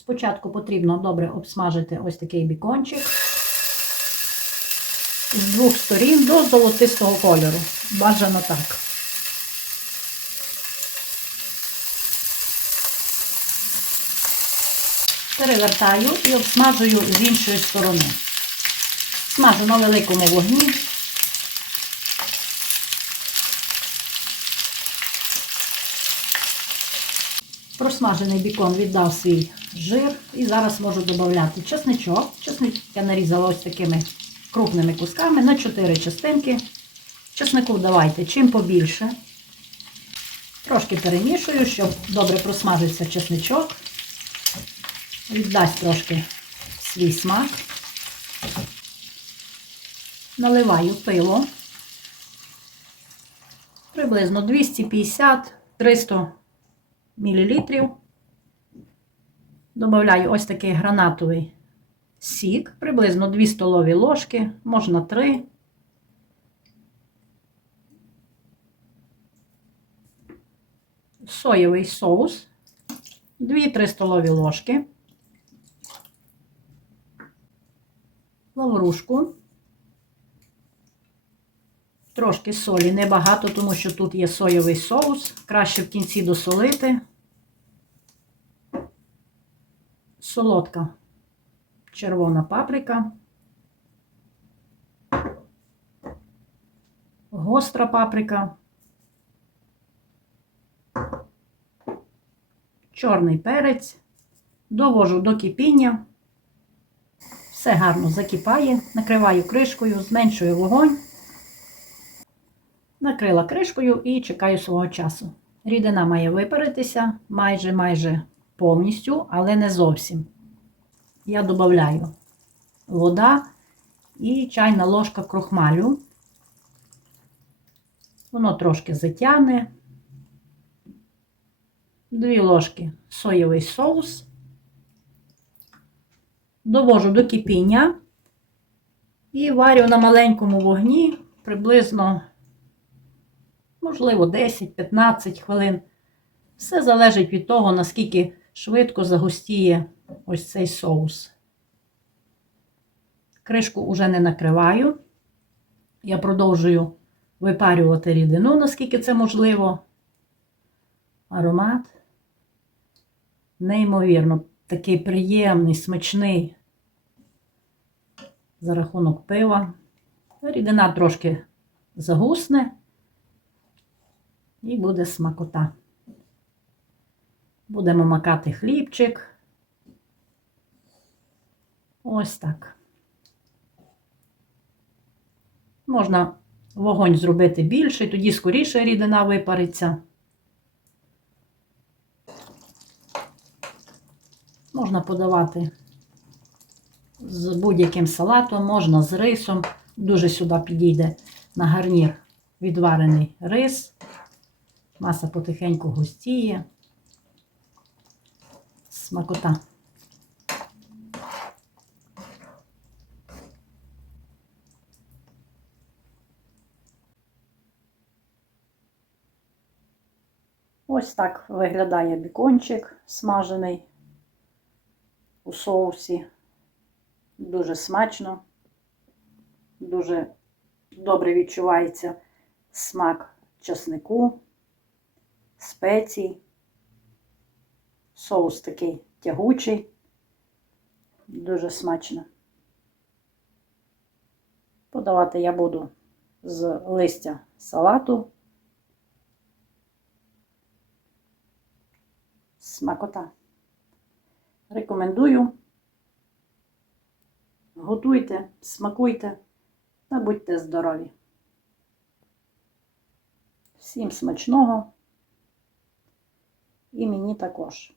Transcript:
Спочатку потрібно добре обсмажити ось такий бікончик з двох сторін до золотистого кольору. Бажано так. Перевертаю і обсмажую з іншої сторони. Смажу на великому вогні. Просмажений бікон віддав свій жир і зараз можу додати чесничок. Чесник я нарізала ось такими крупними кусками на 4 частинки. Чеснику давайте чим побільше. Трошки перемішую, щоб добре просмажився чесничок. Віддасть трошки свій смак. Наливаю пиво. Приблизно 250-300 мл. Добавляю ось такий гранатовий сік, приблизно 2 столові ложки, можна 3. Соєвий соус, 2-3 столові ложки. Лаврушку. Трошки солі, небагато, тому що тут є соєвий соус. Краще в кінці досолити. Солодка червона паприка. Гостра паприка. Чорний перець. Довожу до кипіння. Все гарно закипає. Накриваю кришкою, зменшую вогонь. Накрила кришкою і чекаю свого часу. Рідина має випаритися майже майже повністю, але не зовсім. Я додаю вода і чайна ложка крохмалю. Воно трошки затягне. Дві ложки соєвий соус. Довожу до кипіння і варю на маленькому вогні приблизно можливо, 10-15 хвилин. Все залежить від того, наскільки швидко загустіє ось цей соус. Кришку уже не накриваю. Я продовжую випарювати рідину, наскільки це можливо. Аромат. Неймовірно, такий приємний, смачний за рахунок пива. Рідина трошки загусне. І буде смакота. Будемо макати хлібчик. Ось так. Можна вогонь зробити більший, тоді скоріше рідина випариться. Можна подавати з будь-яким салатом, можна з рисом. Дуже сюди підійде на гарнір відварений рис. Маса потихеньку густіє. Смакота. Ось так виглядає бікончик смажений у соусі. Дуже смачно, дуже добре відчувається смак часнику спецій. Соус такий тягучий, дуже смачно. Подавати я буду з листя салату. Смакота. Рекомендую. Готуйте, смакуйте та будьте здорові. Всім смачного! І мені також.